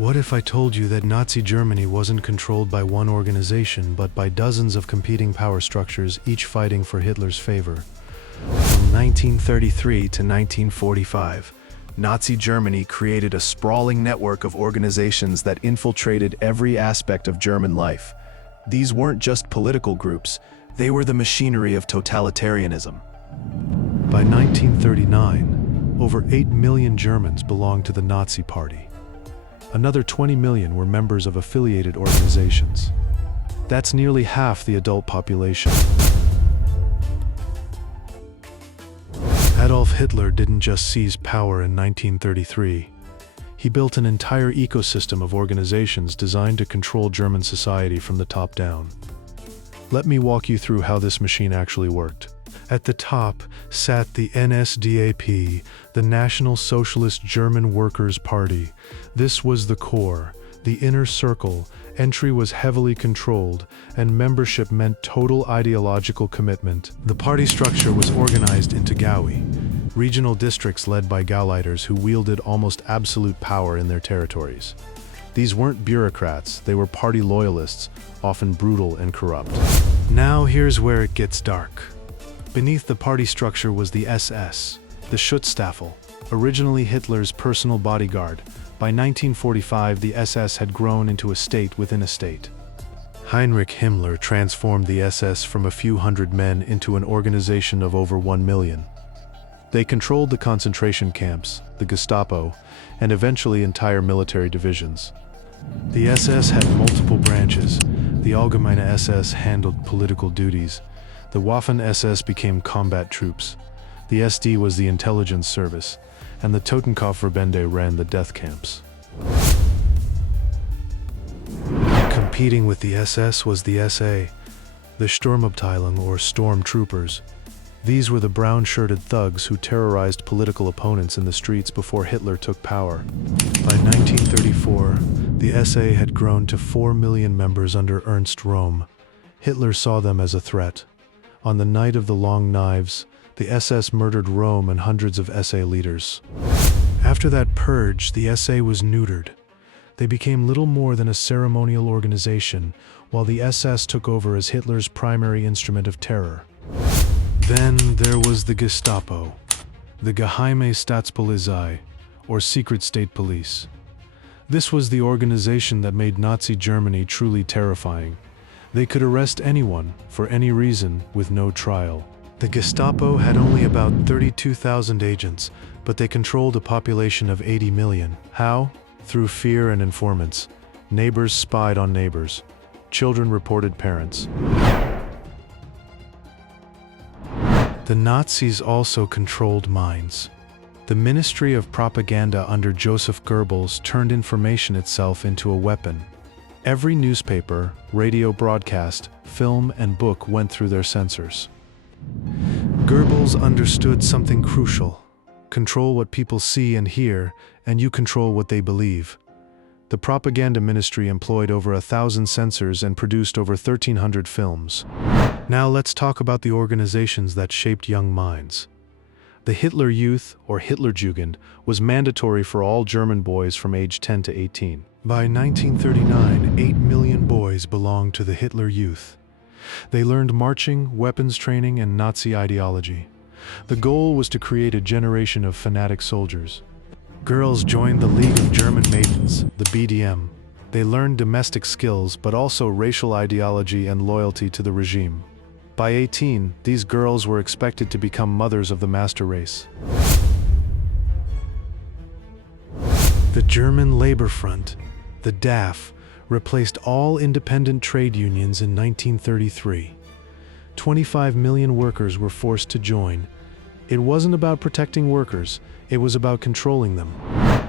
What if I told you that Nazi Germany wasn't controlled by one organization, but by dozens of competing power structures, each fighting for Hitler's favor? From 1933 to 1945, Nazi Germany created a sprawling network of organizations that infiltrated every aspect of German life. These weren't just political groups, they were the machinery of totalitarianism. By 1939, over 8 million Germans belonged to the Nazi Party. Another 20 million were members of affiliated organizations. That's nearly half the adult population. Adolf Hitler didn't just seize power in 1933. He built an entire ecosystem of organizations designed to control German society from the top down. Let me walk you through how this machine actually worked. At the top sat the NSDAP, the National Socialist German Workers' Party. This was the core, the inner circle. Entry was heavily controlled, and membership meant total ideological commitment. The party structure was organized into Gaue, regional districts led by Gauleiters who wielded almost absolute power in their territories. These weren't bureaucrats, they were party loyalists, often brutal and corrupt. Now here's where it gets dark. Beneath the party structure was the SS, the Schutzstaffel, originally Hitler's personal bodyguard. By 1945, the SS had grown into a state within a state. Heinrich Himmler transformed the SS from a few hundred men into an organization of over 1 million. They controlled the concentration camps, the Gestapo, and eventually entire military divisions. The SS had multiple branches. The Allgemeine SS handled political duties. The Waffen-SS became combat troops. The SD was the intelligence service, and the Totenkopfverbände ran the death camps. Competing with the SS was the SA, the Sturmabteilung or stormtroopers. These were the brown-shirted thugs who terrorized political opponents in the streets before Hitler took power. By 1934, the SA had grown to 4 million members under Ernst Röhm. Hitler saw them as a threat. On the night of the Long Knives, the SS murdered Röhm and hundreds of SA leaders. After that purge, the SA was neutered. They became little more than a ceremonial organization, while the SS took over as Hitler's primary instrument of terror. Then there was the Gestapo, the Geheime Staatspolizei, or secret state police. This was the organization that made Nazi Germany truly terrifying. They could arrest anyone, for any reason, with no trial. The Gestapo had only about 32,000 agents, but they controlled a population of 80 million. How? Through fear and informants. Neighbors spied on neighbors. Children reported parents. The Nazis also controlled minds. The Ministry of Propaganda under Joseph Goebbels turned information itself into a weapon. Every newspaper, radio broadcast, film, and book went through their censors. Goebbels understood something crucial. Control what people see and hear, and you control what they believe. The propaganda ministry employed over 1,000 censors and produced over 1,300 films. Now let's talk about the organizations that shaped young minds. The Hitler Youth, or Hitlerjugend, was mandatory for all German boys from age 10 to 18. By 1939, 8 million boys belonged to the Hitler Youth. They learned marching, weapons training, and Nazi ideology. The goal was to create a generation of fanatic soldiers. Girls joined the League of German Maidens, the BDM. They learned domestic skills, but also racial ideology and loyalty to the regime. By 18, these girls were expected to become mothers of the master race. The German Labor Front, the DAF, replaced all independent trade unions in 1933. 25 million workers were forced to join. It wasn't about protecting workers, it was about controlling them.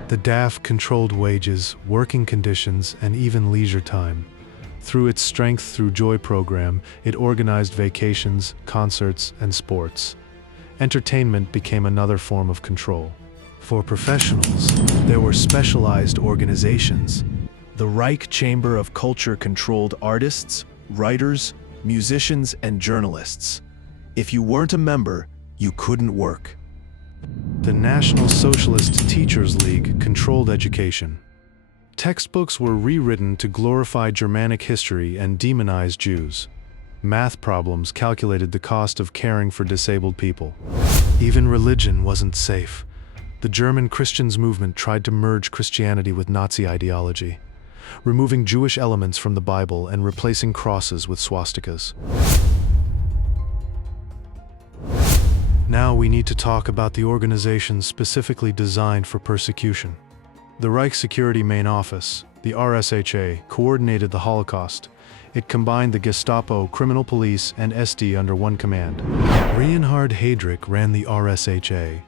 The DAF controlled wages, working conditions, and even leisure time. Through its Strength Through Joy program, it organized vacations, concerts, and sports. Entertainment became another form of control. For professionals, there were specialized organizations. The Reich Chamber of Culture controlled artists, writers, musicians, and journalists. If you weren't a member, you couldn't work. The National Socialist Teachers League controlled education. Textbooks were rewritten to glorify Germanic history and demonize Jews. Math problems calculated the cost of caring for disabled people. Even religion wasn't safe. The German Christians movement tried to merge Christianity with Nazi ideology, removing Jewish elements from the Bible and replacing crosses with swastikas. Now we need to talk about the organizations specifically designed for persecution. The Reich Security Main Office, the RSHA, coordinated the Holocaust. It combined the Gestapo, criminal police, and SD under one command. Reinhard Heydrich ran the RSHA.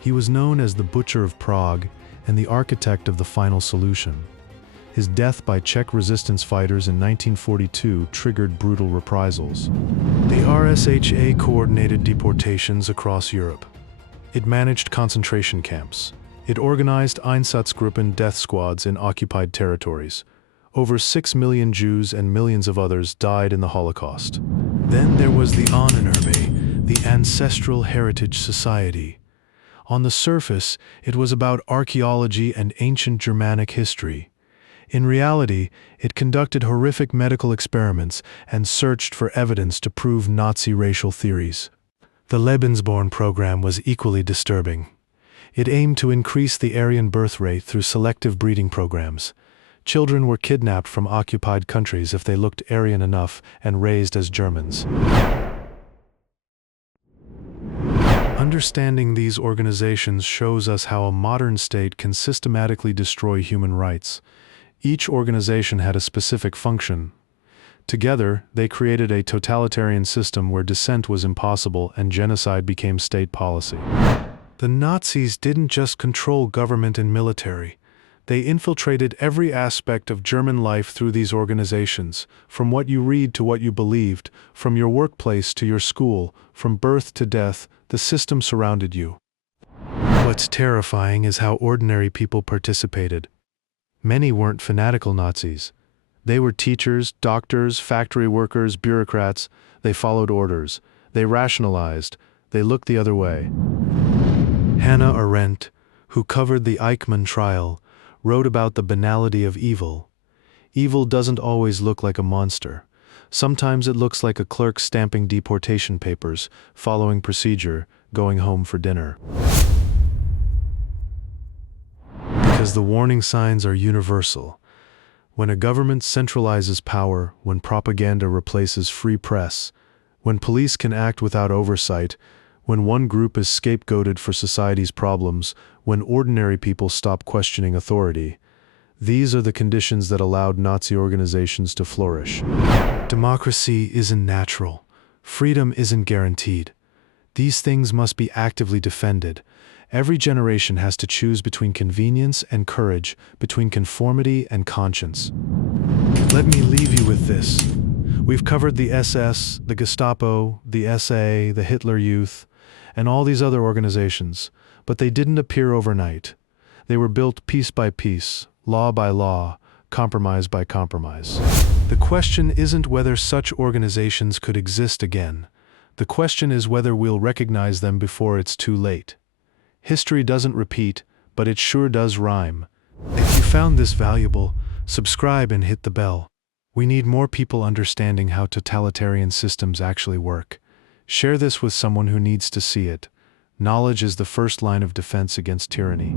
He was known as the Butcher of Prague and the architect of the final solution. His death by Czech resistance fighters in 1942 triggered brutal reprisals. The RSHA coordinated deportations across Europe. It managed concentration camps. It organized Einsatzgruppen death squads in occupied territories. Over 6 million Jews and millions of others died in the Holocaust. Then there was the Ahnenerbe, the Ancestral Heritage Society. On the surface, it was about archaeology and ancient Germanic history. In reality, it conducted horrific medical experiments and searched for evidence to prove Nazi racial theories. The Lebensborn program was equally disturbing. It aimed to increase the Aryan birth rate through selective breeding programs. Children were kidnapped from occupied countries if they looked Aryan enough and raised as Germans. Understanding these organizations shows us how a modern state can systematically destroy human rights. Each organization had a specific function. Together, they created a totalitarian system where dissent was impossible and genocide became state policy. The Nazis didn't just control government and military. They infiltrated every aspect of German life through these organizations, from what you read to what you believed, from your workplace to your school, from birth to death, the system surrounded you. What's terrifying is how ordinary people participated. Many weren't fanatical Nazis. They were teachers, doctors, factory workers, bureaucrats. They followed orders. They rationalized. They looked the other way. Hannah Arendt, who covered the Eichmann trial, wrote about the banality of evil. Evil doesn't always look like a monster. Sometimes it looks like a clerk stamping deportation papers, following procedure, going home for dinner. Because the warning signs are universal. When a government centralizes power, when propaganda replaces free press, when police can act without oversight, when one group is scapegoated for society's problems, when ordinary people stop questioning authority, these are the conditions that allowed Nazi organizations to flourish. Democracy isn't natural. Freedom isn't guaranteed. These things must be actively defended. Every generation has to choose between convenience and courage, between conformity and conscience. Let me leave you with this. We've covered the SS, the Gestapo, the SA, the Hitler Youth, and all these other organizations, but they didn't appear overnight. They were built piece by piece, law by law, compromise by compromise. The question isn't whether such organizations could exist again. The question is whether we'll recognize them before it's too late. History doesn't repeat, but it sure does rhyme. If you found this valuable, subscribe and hit the bell. We need more people understanding how totalitarian systems actually work. Share this with someone who needs to see it. Knowledge is the first line of defense against tyranny.